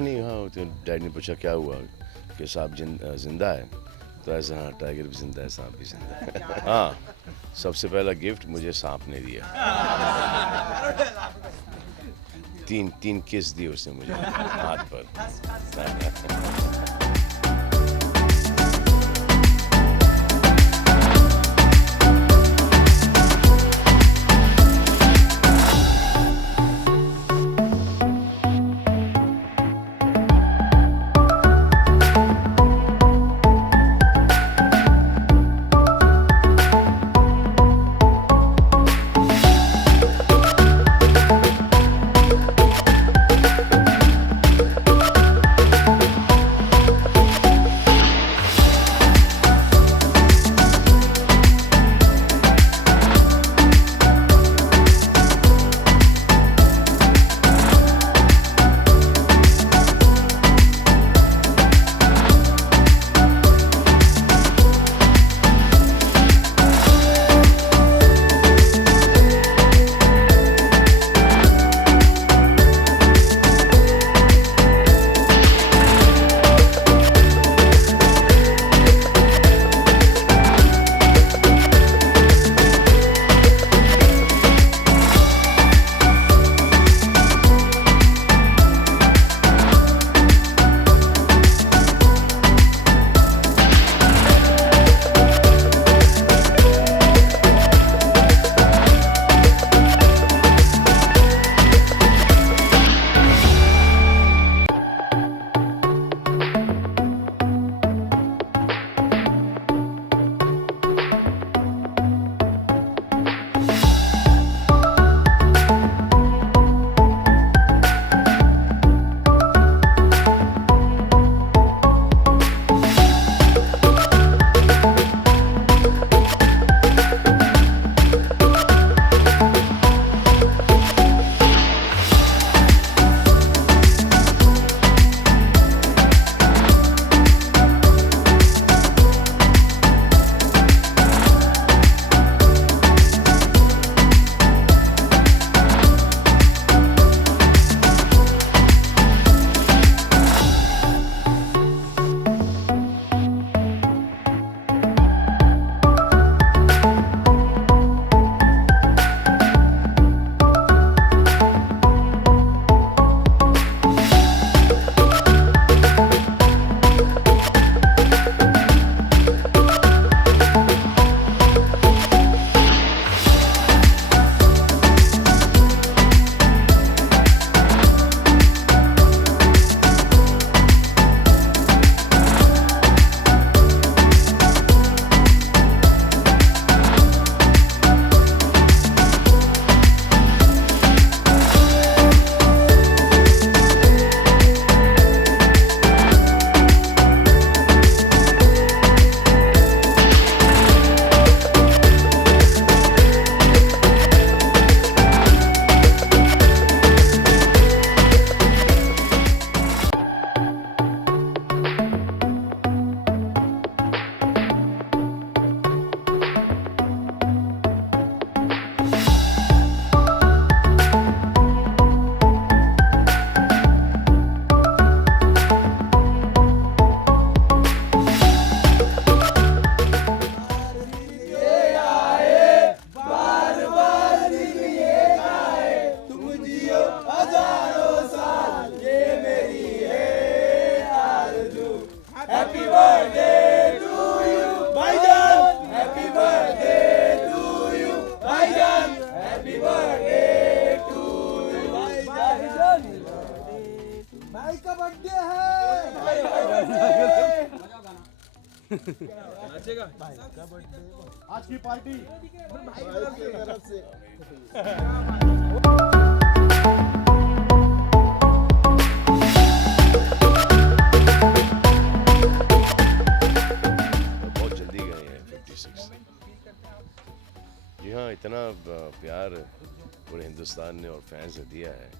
नहीं, हाँ तो डैड ने पूछा क्या हुआ कि साहब जिंदा है, तो ऐसा हाँ टाइगर भी जिंदा है, सांप भी जिंदा है। हाँ, सबसे पहला गिफ्ट मुझे सांप ने दिया। तीन किस दी उसने मुझे हाथ पर। नाचेगा आज की पार्टी भाई की तरफ से बहुत जल्दी गए हैं 56। जी हाँ, इतना प्यार पूरे हिंदुस्तान ने और फैंस ने दिया है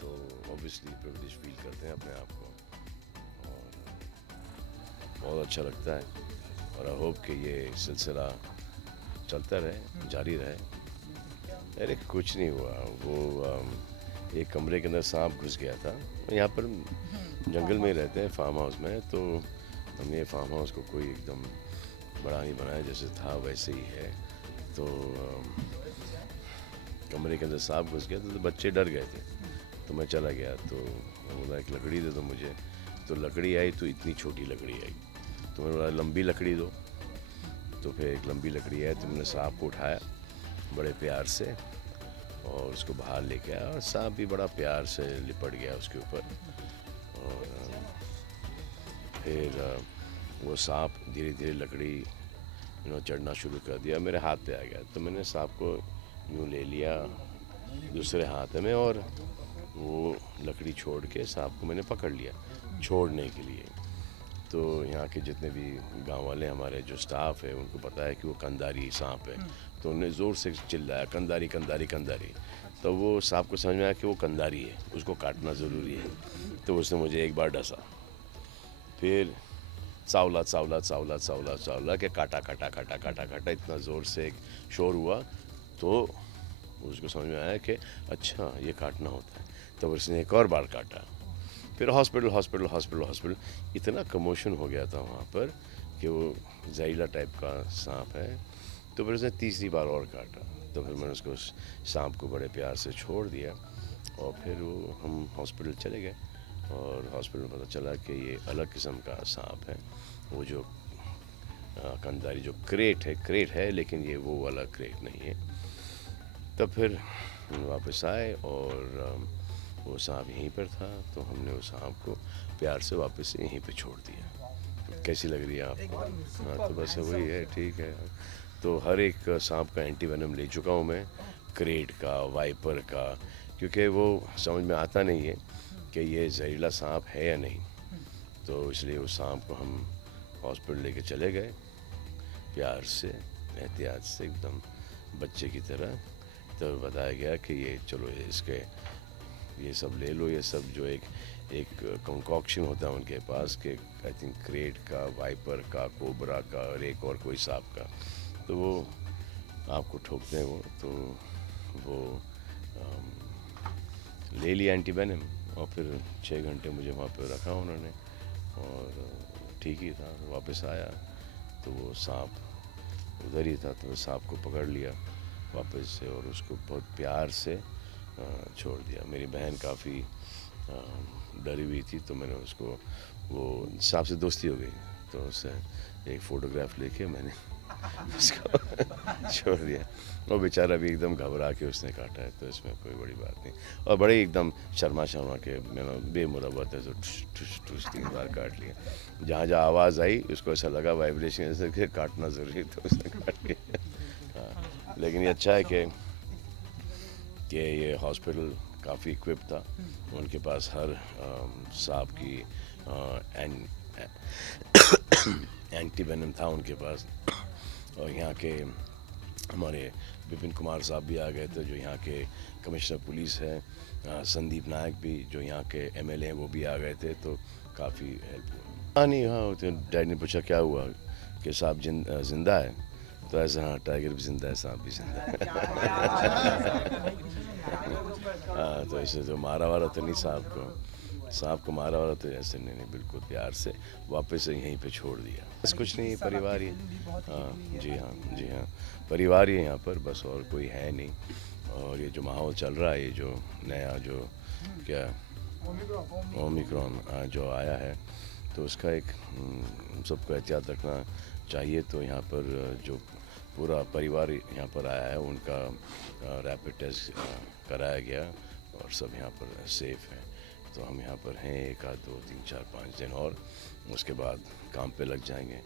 तो ऑब्वियसली प्रिविलेज फील करते हैं अपने आप को और बहुत अच्छा लगता है और आई होप कि ये सिलसिला चलता रहे, जारी रहे। अरे कुछ नहीं हुआ, वो एक कमरे के अंदर सांप घुस गया था। यहाँ पर जंगल में रहते हैं फार्म हाउस में, तो हमने फार्म हाउस को कोई एकदम बड़ा नहीं बनाया, जैसे था वैसे ही है। तो कमरे के अंदर सांप घुस गया तो बच्चे डर गए थे, तो मैं चला गया। तो बोला एक लकड़ी दे दो मुझे, तो लकड़ी आई तो इतनी छोटी लकड़ी आई। तो मैंने बोला लंबी लकड़ी दो, तो फिर एक लंबी लकड़ी आई। तो मैंने सांप को उठाया बड़े प्यार से और उसको बाहर लेके आया, और सांप भी बड़ा प्यार से लिपट गया उसके ऊपर। और फिर वो सांप धीरे धीरे लकड़ी चढ़ना शुरू कर दिया, मेरे हाथ पे आ गया। तो मैंने सांप को यूँ ले लिया दूसरे हाथ में, और वो लकड़ी छोड़ के सांप को मैंने पकड़ लिया छोड़ने के लिए। तो यहाँ के जितने भी गांव वाले हमारे जो स्टाफ है उनको पता है कि वो कंधारी सांप है, तो उन्होंने ज़ोर से चिल्लाया कंधारी कंधारी कंधारी। तो वो सांप को समझ में आया कि वो कंधारी है, उसको काटना ज़रूरी है। तो उसने मुझे एक बार डसा, फिर चावला चावला चावला चावला चावला के काटा काटा काटा काटा काटा, इतना ज़ोर से एक शोर हुआ। तो उसको समझ में आया कि अच्छा ये काटना होता है। तो उसने एक और बार काटा, फिर हॉस्पिटल हॉस्पिटल हॉस्पिटल हॉस्पिटल। इतना कमोशन हो गया था वहाँ पर कि वो जहरीला टाइप का सांप है। तो फिर उसने तीसरी बार और काटा, तो फिर मैंने उसको सांप को बड़े प्यार से छोड़ दिया, और फिर वो हम हॉस्पिटल चले गए। और हॉस्पिटल में पता चला कि ये अलग किस्म का सांप है, वो जो कंधारी जो क्रेट है, लेकिन ये वो वाला क्रेट नहीं है। तब फिर वापस आए और वो सांप यहीं पर था, तो हमने उस सांप को प्यार से वापस यहीं पे छोड़ दिया। कैसी लग रही है आपको? हाँ, तो बस वही है, ठीक है। तो हर एक सांप का एंटीवेनम ले चुका हूँ मैं, क्रेट का, वाइपर का, क्योंकि वो समझ में आता नहीं है कि ये जहरीला सांप है या नहीं। तो इसलिए उस सांप को हम हॉस्पिटल लेके चले गए प्यार से, एहतियात से, एकदम बच्चे की तरह। तो बताया गया कि ये चलो इसके ये सब ले लो, ये सब जो एक कंकॉक्शन होता है उनके पास के, आई थिंक क्रेट का, वाइपर का, कोबरा का और एक और कोई सांप का, तो वो आपको ठोकते हैं वो। तो वो ले लिया एंटीवेनम, और फिर 6 घंटे मुझे वहाँ पर रखा उन्होंने, और ठीक ही था। वापस आया तो वो सांप उधर ही था, तो वो सांप को पकड़ लिया वापस से और उसको बहुत प्यार से छोड़ दिया। मेरी बहन काफ़ी डरी हुई थी, तो मैंने उसको, वो सांप से दोस्ती हो गई, तो उससे एक फ़ोटोग्राफ लेके मैंने उसको छोड़ दिया। वो बेचारा भी एकदम घबरा के उसने काटा है, तो इसमें कोई बड़ी बात नहीं। और बड़े एकदम शर्मा के मैंने बेमुरवत है, तो ठुस ठुस 3 बार काट लिया। जहाँ जहाँ आवाज़ आई उसको ऐसा लगा वाइब्रेशन ऐसे कि काटना ज़रूरी, तो उसने काट लिया। हाँ, लेकिन ये अच्छा है कि ये हॉस्पिटल काफ़ी इक्विप था, उनके पास हर सांप की एंटीवेनम था उनके पास। और यहाँ के हमारे विपिन कुमार साहब भी आ गए थे, जो यहाँ के कमिश्नर पुलिस है, संदीप नायक भी जो यहाँ के एमएलए हैं वो भी आ गए थे, तो काफ़ी हेल्प हुआ। हाँ नहीं, हाँ तो डैडी ने पूछा क्या हुआ कि सांप जिंदा है, तो ऐसा हाँ टाइगर भी जिंदा है, सांप भी जिंदा है। हाँ, तो ऐसे तो मारा वारा तो नहीं सांप को मारा वाला तो ऐसे नहीं, बिल्कुल प्यार से वापस से यहीं पे छोड़ दिया। बस कुछ नहीं, परिवार ही। हाँ जी, हाँ जी, हाँ परिवार ही है यहाँ पर, बस और कोई है नहीं। और ये जो माहौल चल रहा है, ये जो नया जो क्या ओमिक्रॉन जो आया है, तो उसका एक सबको एहतियात रखना चाहिए। तो यहाँ पर जो पूरा परिवार यहाँ पर आया है, उनका रैपिड टेस्ट कराया गया और सब यहाँ पर सेफ है। तो हम यहाँ पर हैं 1 आध 2 3 4 5 दिन, और उसके बाद काम पे लग जाएंगे।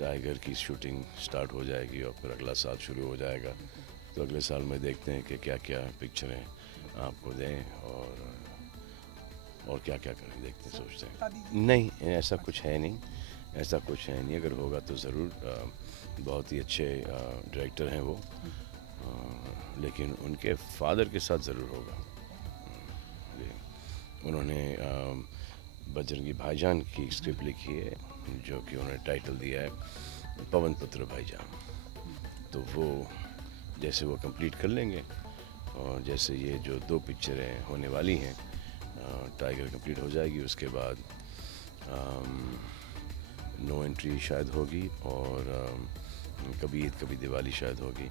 टाइगर की शूटिंग स्टार्ट हो जाएगी और फिर अगला साल शुरू हो जाएगा। तो अगले साल में देखते हैं कि क्या क्या पिक्चरें आपको दें और क्या क्या करें, देखते हैं, सोचते हैं। नहीं, ऐसा कुछ है नहीं, ऐसा कुछ है नहीं। अगर होगा तो ज़रूर, बहुत ही अच्छे डायरेक्टर हैं वो, लेकिन उनके फादर के साथ ज़रूर होगा। उन्होंने बजरंगी भाईजान की स्क्रिप्ट लिखी है, जो कि उन्होंने टाइटल दिया है पवन पुत्र भाईजान। तो वो जैसे वो कंप्लीट कर लेंगे और जैसे ये जो 2 पिक्चरें होने वाली हैं, टाइगर कंप्लीट हो जाएगी, उसके बाद नो एंट्री शायद होगी और कभी ईद कभी दिवाली शायद होगी,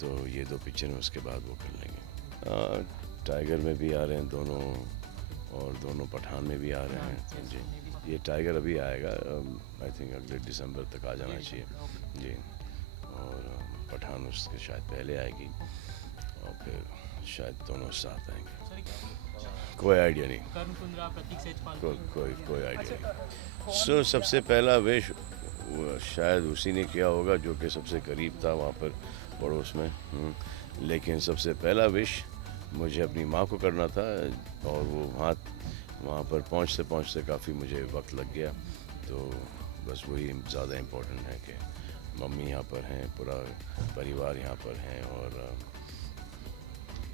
तो ये 2 पिक्चरें उसके बाद वो कर लेंगे। टाइगर में भी आ रहे हैं दोनों और दोनों पठान में भी आ रहे हैं जी। ये टाइगर अभी आएगा, आई थिंक अगले दिसंबर तक आ जाना चाहिए जी, और पठान उसके शायद पहले आएगी और फिर शायद दोनों साथ आएंगे। कोई आइडिया नहीं, कोई आइडिया नहीं। सो सबसे पहला विश शायद उसी ने किया होगा जो कि सबसे करीब था वहाँ पर पड़ोस में, लेकिन सबसे पहला विश मुझे अपनी माँ को करना था और वो वहाँ पर पहुँचते काफ़ी मुझे वक्त लग गया, तो बस वही ज़्यादा इम्पोर्टेंट है कि मम्मी यहाँ पर हैं, पूरा परिवार यहाँ पर हैं और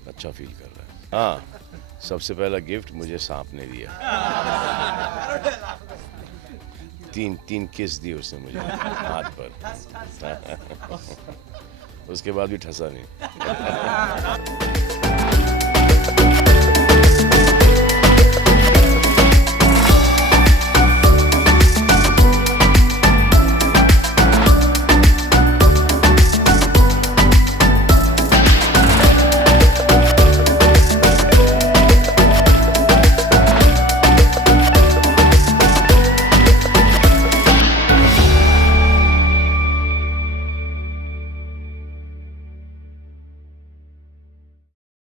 अच्छा फील कर रहा है। हाँ, सबसे पहला गिफ्ट मुझे सांप ने दिया। 3 किस दी उसने मुझे हाथ पर। उसके बाद भी ठसा नहीं।